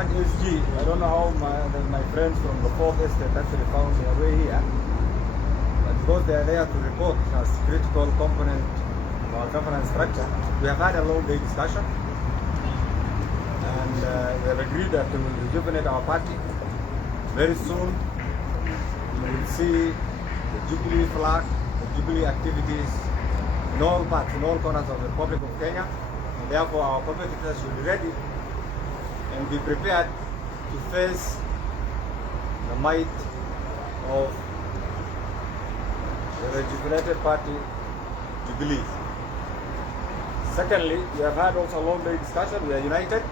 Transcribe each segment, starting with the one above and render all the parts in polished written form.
SG. I don't know how my friends from the fourth estate actually found their way here. But because they are there to report as critical component of our governance structure, we have had a long day discussion. And we have agreed that we will rejuvenate our party. Very soon, you will see the Jubilee flag, the Jubilee activities in all parts, in all corners of the Republic of Kenya. And therefore, our competitors should be ready and be prepared to face the might of the rejuvenated party, Jubilee. Secondly, we have had also a long day discussion. We are united.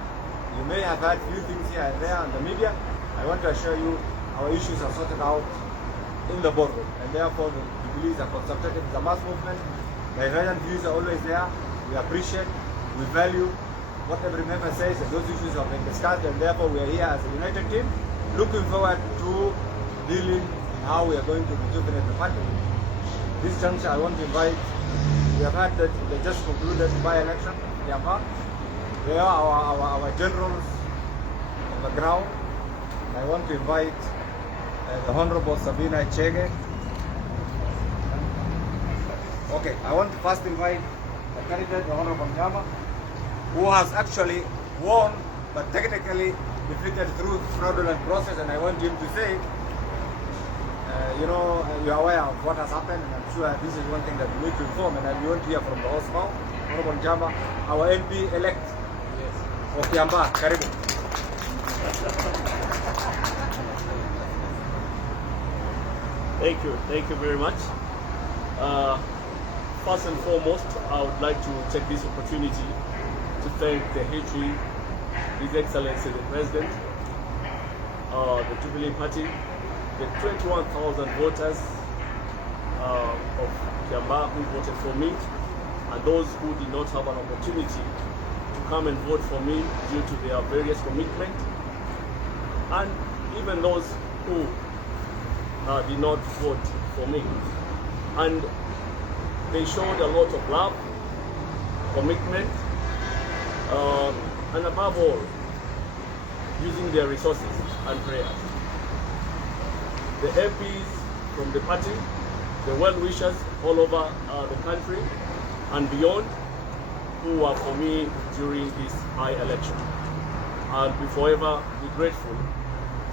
You may have had few things here and there on the media. I want to assure you our issues are sorted out in the boardroom, and therefore the Jubilees are consulted. It's a mass movement. Divergent views are always there. We appreciate, we value what every member says, and those issues have been discussed, and therefore we are here as a united team, looking forward to dealing in how we are going to rejuvenate the party. This juncture, I want to invite, we have had the just concluded by-election in Kiambaa. They are our generals on the ground. I want to invite the Honorable Sabina Chege. Okay, I want to first invite the candidate, the Honorable Kiambaa, who has actually won, but technically defeated through fraudulent process. And I want him to say, you are aware of what has happened, and I'm sure this is one thing that we need to inform, and we want to hear from the host now, Honorable Kiambaa, our MP-elect of Kiambaa. Karibu. Thank you very much. First and foremost, I would like to take this opportunity to thank the HE, His Excellency the President, the Jubilee Party, the 21,000 voters of Kiambaa who voted for me, and those who did not have an opportunity to come and vote for me due to their various commitments, and even those who did not vote for me. And they showed a lot of love, commitment, and above all, using their resources and prayers. The MPs from the party, the well-wishers all over the country and beyond, who were for me during this by-election. I'll be forever be grateful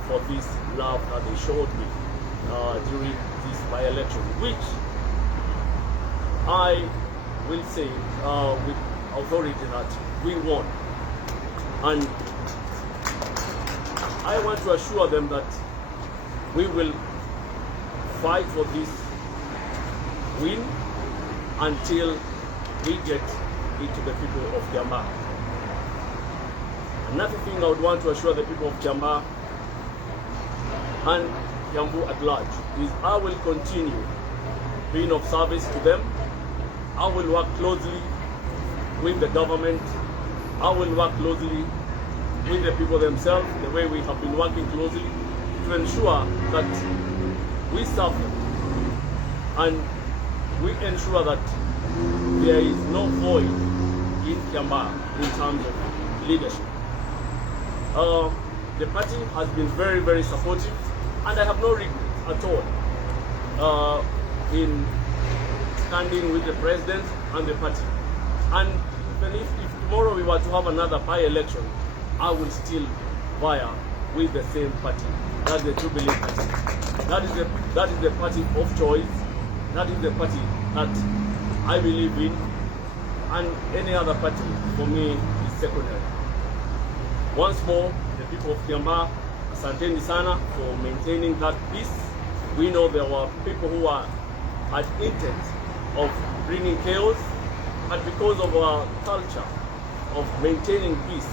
for this love that they showed me during this by-election, which I will say with authority that we won. And I want to assure them that we will fight for this win until we get it to the people of Kiambaa. Another thing I would want to assure the people of Kiambaa and Kiambu at large is I will continue being of service to them. I will work closely with the government. I will work closely with the people themselves, the way we have been working closely to ensure that we serve them and we ensure that there is no void in Kiambaa in terms of leadership. The party has been very, very supportive, and I have no regrets at all in standing with the president and the party. And even if tomorrow we were to have another by-election, I will still vie with the same party. That's the Jubilee Party. That is the party of choice. That is the party that I believe in, and any other party for me is secondary. Once more, the people of Kiambaa, asanteni sana for maintaining that peace. We know there were people who had intent of bringing chaos, but because of our culture of maintaining peace,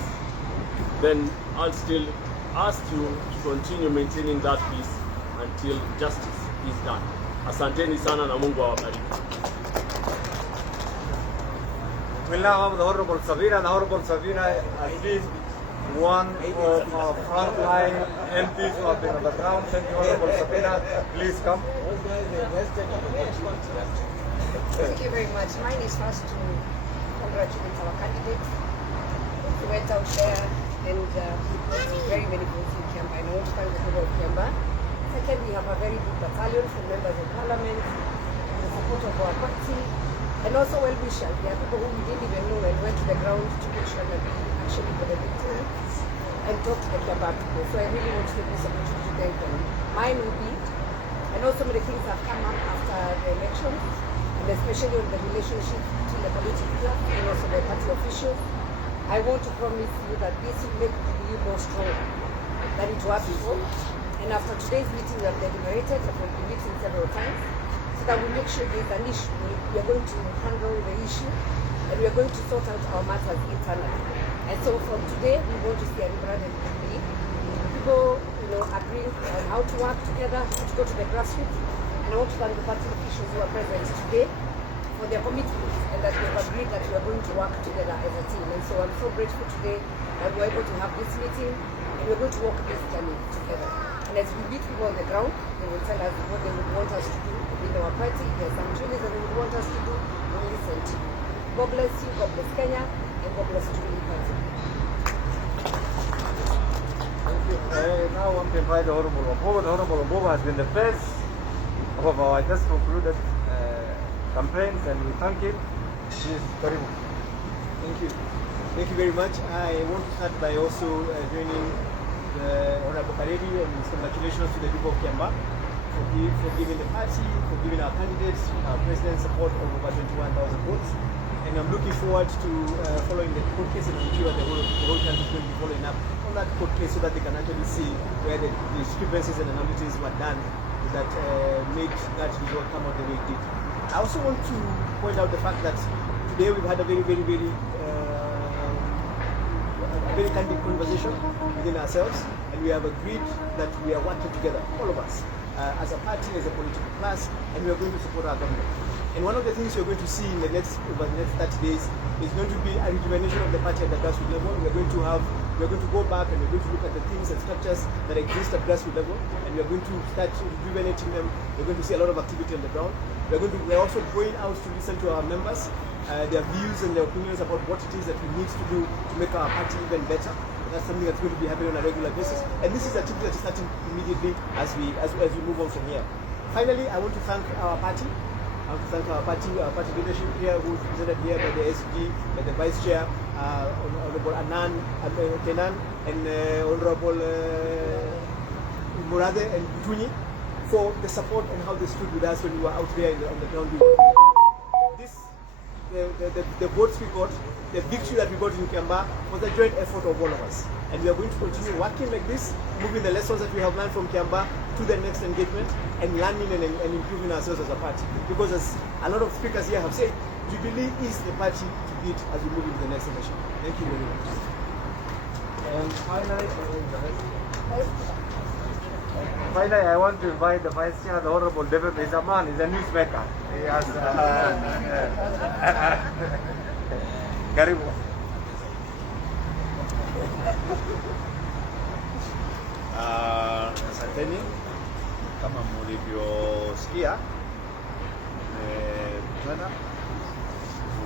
then I'll still ask you to continue maintaining that peace until justice is done. Asanteni sana na Mungu awabariki. We'll now have the Honorable Sabina. The Honorable Sabina has been one of our frontline MPs who have been on the ground. Thank you, Honorable Sabina. Please come. Thank you very much. Mine is first to congratulate our candidates who went out there and Kiambaa. Second, we have a very good battalion from members of parliament, and the support of our party, and also well-wishers. There are people who we didn't even know and went to the ground to make sure that we actually got the victory and talk to the Kiambaa people. So I really want to take this opportunity to thank them. Mine will be, and also some of the things have come up after the election, and especially on the relationship between the political class and also the party officials. I want to promise you that this will make you more stronger than it was before. And after today's meeting, we have deliberated and we'll be meeting several times so that we make sure there's an issue. We are going to handle the issue and we are going to sort out our matters internally. And so from today, we want to see everybody and Jubilee people, agreeing on how to work together, to go to the grassroots. And I want to thank the party officials who are present today for their commitment and that we have agreed that we are going to work together as a team. And so I'm so grateful today that we're able to have this meeting and we're going to walk this journey together. And as we meet people on the ground, they will tell us what they would want us to do within our party. There's some changes that they would want us to do. We'll listen to you. God bless you, God bless Kenya, and God bless the Jubilee Party. Thank you. Now I want to invite the Honorable Omboba. The Honorable Omboba has been the face of our just concluded campaigns, and we thank him. Please, Karibu. Thank you. Thank you very much. I want to start by also joining the Honorable Karedi and his congratulations to the people of Kiambaa for giving the party, for giving our candidates, our president support of over 21,000 votes. And I'm looking forward to following the court case, and I'm sure the whole country is going to be following up on that court case so that they can actually see where the discrepancies and anomalies were done that made that result come out the way it did. I also want to point out the fact that today we've had a very candid conversation within ourselves, and we have agreed that we are working together, all of us, as a party, as a political class, and we are going to support our government. And one of the things you're going to see in over the next 30 days is going to be a rejuvenation of the party at the grassroots level. We're going to go back and we're going to look at the things and structures that exist at grassroots level, and we're going to start rejuvenating them. We're going to see a lot of activity on the ground. We're also going out to listen to our members, their views and their opinions about what it is that we need to do to make our party even better. That's something that's going to be happening on a regular basis. And this is a activity that is starting immediately as we move on from here. Finally, I want to thank our party. I want to thank our party leadership here, who is represented here by the SG, by the Vice Chair, Honorable Kenan, and Honorable Murathe and Tuju, for the support and how they stood with us when we were out there on the ground. The votes we got, the victory that we got in Kiambaa was a joint effort of all of us. And we are going to continue working like this, moving the lessons that we have learned from Kiambaa to the next engagement, and learning and improving ourselves as a party. Because as a lot of speakers here have said, Jubilee is the party to beat as we move into the next election. Thank you very much. And finally, I want to invite the Vice Chair, the Honorable David. He's a man, he's a newsmaker. He has Karibu. Asanteni, kama mlivyosikia, tumekutana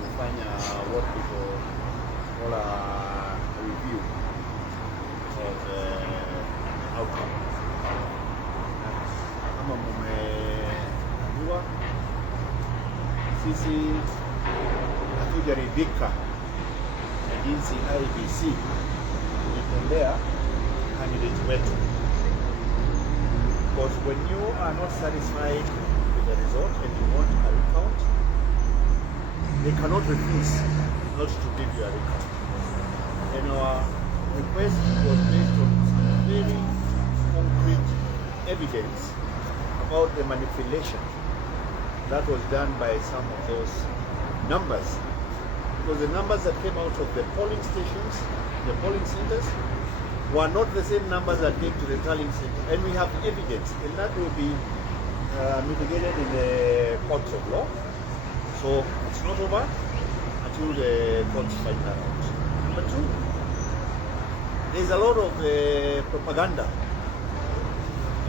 kufanya what we call a review of the outcome. Kama mmeambiwa, sisi hatujaridhika na jinsi IEBC ilitendea candidate wetu. Because when you are not satisfied with the result and you want a recount, they cannot refuse not to give you a recount. And our request was based on some very concrete evidence about the manipulation that was done by some of those numbers. Because the numbers that came out of the polling stations, the polling centers, were not the same numbers that came to the tallying center. And we have evidence, and that will be mitigated in the courts of law. So it's not over until the courts find that out. Number two, there's a lot of propaganda,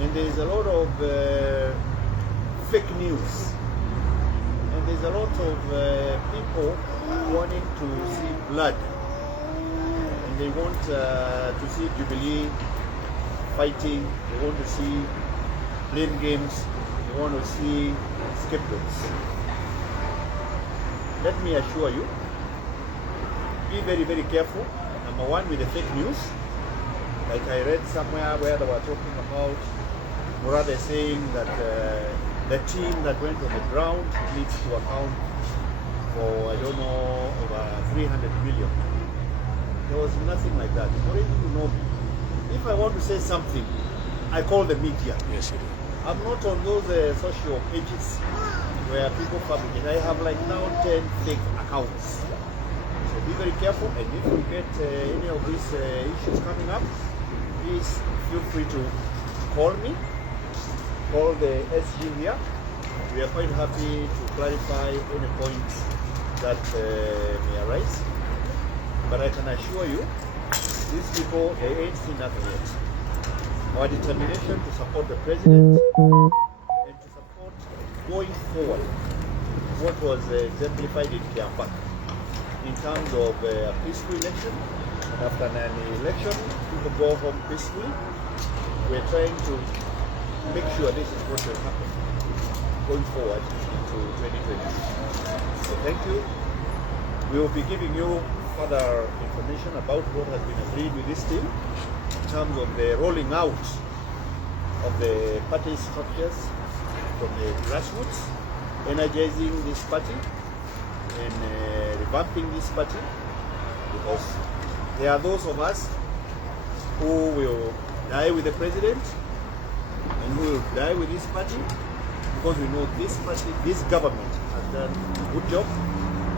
and there's a lot of fake news, and there's a lot of people wanting to see blood. They want to see Jubilee fighting, they want to see blame games, they want to see scapegoats. Let me assure you, be very, very careful. Number one, with the fake news. Like I read somewhere where they were talking about Murathe saying that the team that went on the ground needs to account for, I don't know, over 300 million. There was nothing like that. Already you know me. If I want to say something, I call the media. Yes, you do. I'm not on those social pages where people fabricate. I have like now 10 fake accounts. So be very careful, and if you get any of these issues coming up, please feel free to call me, call the SG here. We are quite happy to clarify any points that may arise. But I can assure you, these people, they ain't seen nothing yet. Our determination to support the president and to support going forward what was exemplified in Kiambaa in terms of a peaceful election. And after an election, people go home peacefully. We're trying to make sure this is what will happen going forward into 2020. So thank you. We will be giving you further information about what has been agreed with this team in terms of the rolling out of the party structures from the grassroots, energizing this party and revamping this party, because there are those of us who will die with the president and who will die with this party, because we know this party, this government has done a good job.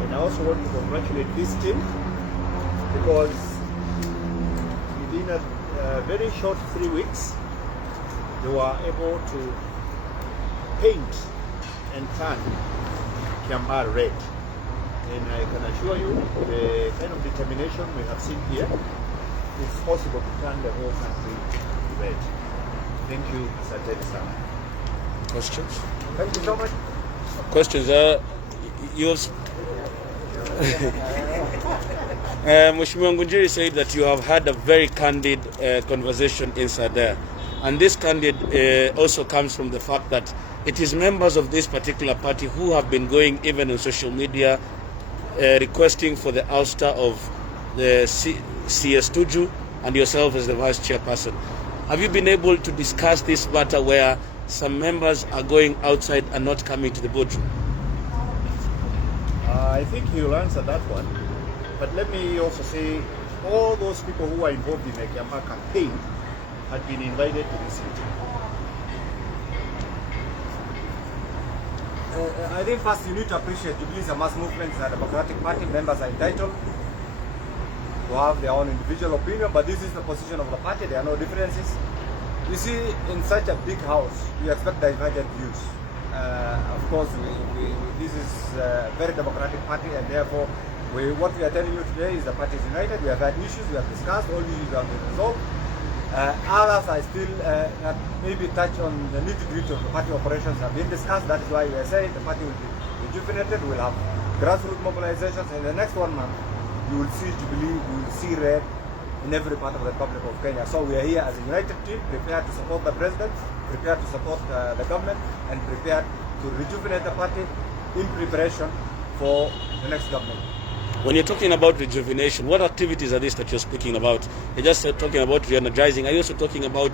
And I also want to congratulate this team, because within a very short 3 weeks, they were able to paint and turn Kiambaa red. And I can assure you, the kind of determination we have seen here, it's possible to turn the whole country red. Thank you, Asante sana. Questions? Thank you so much. Questions? Mheshimiwa Ngunjiri said that you have had a very candid conversation inside there. And this candid also comes from the fact that it is members of this particular party who have been going even on social media requesting for the ouster of the CS Tuju and yourself as the vice chairperson. Have you been able to discuss this matter where some members are going outside and not coming to the boardroom? I think he will answer that one. But let me also say, all those people who are involved in the Kiambaa campaign had been invited to this meeting. I think first you need to appreciate Jubilee is a mass movement, it's a democratic party. Members are entitled to have their own individual opinion, but this is the position of the party. There are no differences. You see, in such a big house, you expect divergent views. Of course, this is a very democratic party, and therefore, what we are telling you today is the party is united. We have had issues, we have discussed, all issues have been resolved. Others are still maybe touch on the nitty-gritty of the party operations have been discussed. That is why we are saying the party will be rejuvenated. We'll have grassroots mobilizations. In the next 1 month, you will see Jubilee, you will see red in every part of the Republic of Kenya. So we are here as a united team, prepared to support the president, prepared to support the government, and prepared to rejuvenate the party in preparation for the next government. When you're talking about rejuvenation, what activities are these that you're speaking about? You're just talking about re-energizing. Are you also talking about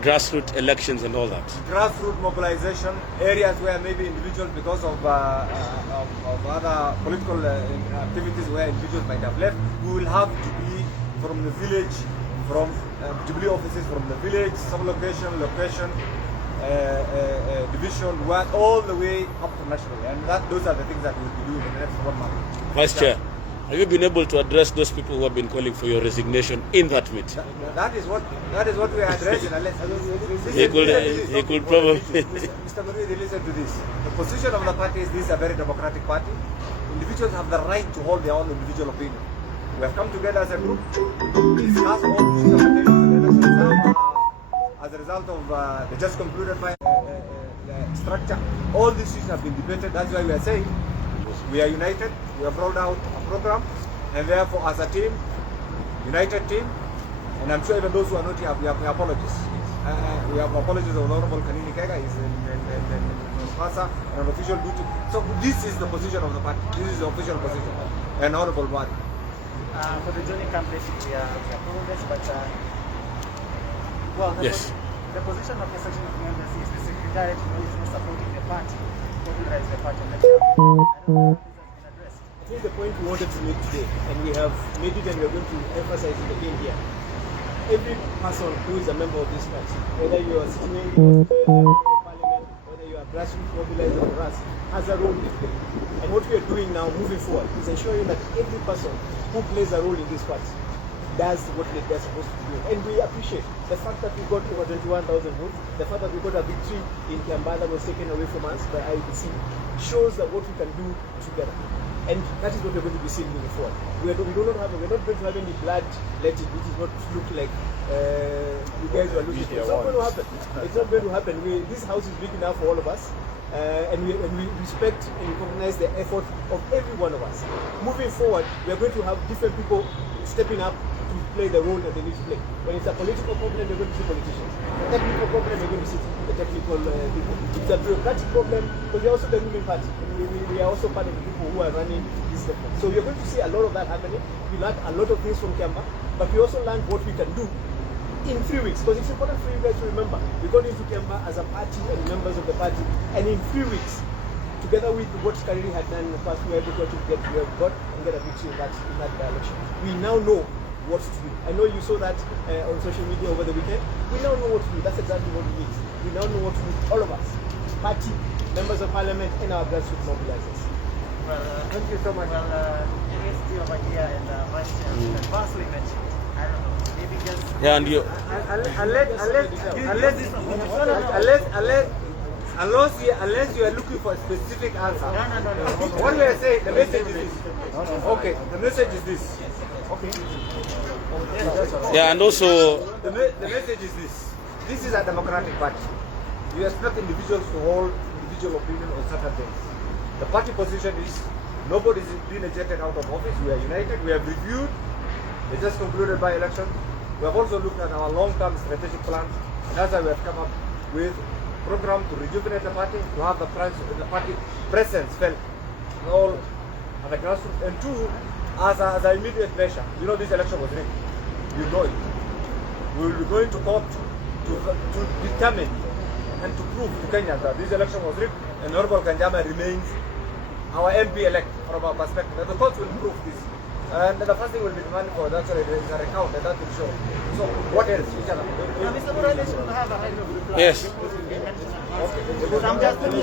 grassroots elections and all that? Grassroots mobilization, areas where maybe individuals, because of other political activities where individuals might have left, we will have Jubilee from the village, from Jubilee offices from the village, sub-location, location, division, work, all the way up to national. And those are the things that we will be doing in the next 1 month. Vice Chair, have you been able to address those people who have been calling for your resignation in that meeting? That is what we are addressing. He could probably. Mr. Murathe, listen to this. The position of the party is this is a very democratic party. Individuals have the right to hold their own individual opinion. We have come together as a group to discuss all issues of the election as a result of the just concluded structure. All these issues have been debated. That's why we are saying we are united. We have rolled out a program, and therefore, as a team, united team, and I'm sure even those who are not here, we have apologies. We have apologies of Honorable Kanini Kega, he's in Mombasa, on official duty. So this is the position of the party. This is the official position. And Honorable Murathe. For the joining camp, basically, we are approving this, but well, the position of the section of members is the secretariat who is not supporting the party, popularize the party. And I don't know how this has been addressed. I think the point we wanted to make today, and we have made it, and we are going to emphasize it again here. Every person who is a member of this party, whether you are sitting in parliament, whether you are grassroots mobilizer for us, has a role to play. And what we are doing now, moving forward, is ensuring that every person who plays a role in this party does what they're supposed to do. And we appreciate the fact that we got over 21,000 votes, the fact that we got a victory in Kiambaa that was taken away from us by IEBC, shows that what we can do together. And that is what we're going to be seeing moving forward. We're not going to have any blood-letting, which is what look like you guys were looking for. It's not going to happen. It's not going to happen. This house is big enough for all of us. And we respect and recognize the effort of every one of us. Moving forward, we are going to have different people stepping up to play the role that they need to play. When it's a political problem, we're going to see politicians. A technical problem, we're going to see the technical people. It's a bureaucratic problem, because we're also the ruling party. We are also part of the people who are running this sector. So we're going to see a lot of that happening. We learned a lot of things from Kiambaa, but we also learned what we can do in 3 weeks, because it's important for you guys to remember, we got into Kiambaa as a party and members of the party, and in 3 weeks, together with what Kariri had done in the past, we were able to get a victory in that election. We now know what to do. I know you saw that on social media over the weekend. We now know what to do. That's exactly what we need. We now know what to do, all of us, party, members of parliament, and our grassroots mobilizers. Well, thank you so much. Well, NST over here and Vice Chair adversely mentioned. I don't know. Maybe just. Yeah, and you. Unless you are looking for a specific answer. No. What we are saying, the message is this. Okay, the message is this. Okay. Yeah, and also. The message is this. This is a democratic party. You expect individuals to hold individual opinion on certain things. The party position is nobody is being ejected out of office. We are united. We have reviewed the just concluded by election. We have also looked at our long-term strategic plans. That's why we have come up with a program to rejuvenate the party, to have the party presence felt in all at the grassroots, and two, as an immediate measure. You know this election was rigged. You know it. We will be going to court to determine and to prove to Kenyans that this election was rigged, and Honorable Kiambaa remains our MP-elect from our perspective. And the courts will prove this. And the first thing will be demanding for that is a recount, and that will show. So, what else? Mr. Murathe should have a right of reply. Yes. Okay.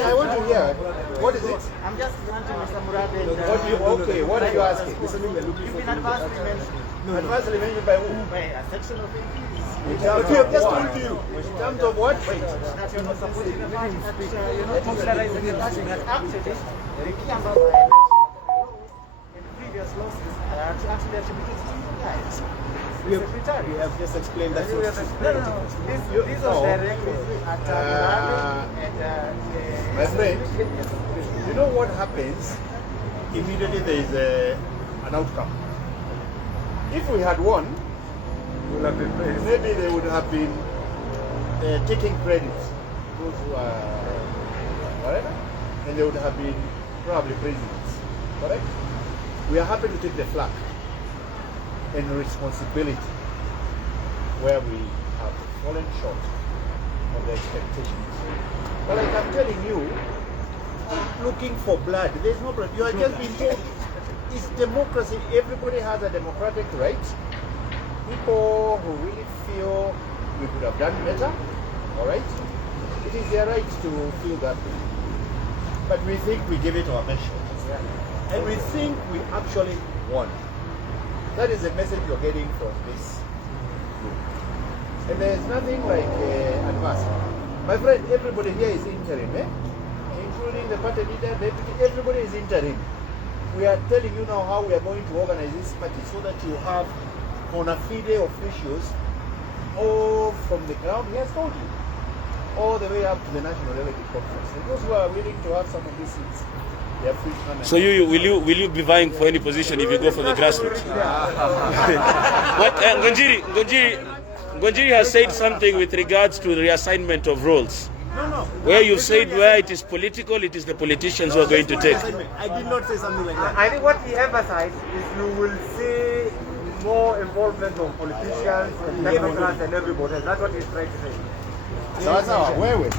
I want to hear. What is it? I'm just wanting Mr. Murathe. What are you asking? You've been adversely mentioned. Adversely mentioned by who? By a section of MPs. We have just told you. In terms of what? That you're not supporting the party, that you're not popularizing the party, that actually the Kiambaa by in previous losses are actually attributed to you guys. We have just explained that. No. These are directly at and My friend, you know what happens? Immediately there is an outcome. If we had won, maybe they would have been taking credit, those who are whatever, and they would have been probably presidents. Correct? We are happy to take the flag and responsibility where we have fallen short of the expectations. But like I'm telling you, looking for blood, there's no blood. You are just being told it's democracy. Everybody has a democratic right. People who really feel we could have done better, all right? It is their right to feel that way. But we think we gave it our best shot. And we think we actually won. That is the message you're getting from this group. And there's nothing like advance. My friend, everybody here is interim, including the party leader, deputy, everybody is interim. We are telling you now how we are going to organize this party so that you have bona fide officials all from the ground. He has told you, all the way up to the National Executive Conference. And those who are willing to have some of these seats, they are free to come. So will you be vying for any position if you go for the grassroots? What Ngonjiri, Ngonjiri has said something with regards to the reassignment of roles. No. Where you've said where it is political, it is the politicians who are going to take. I did not say something like that. I think what he emphasized is you will see more involvement of politicians and technocrats and everybody. That's what he's trying to say. Sawa, wewe.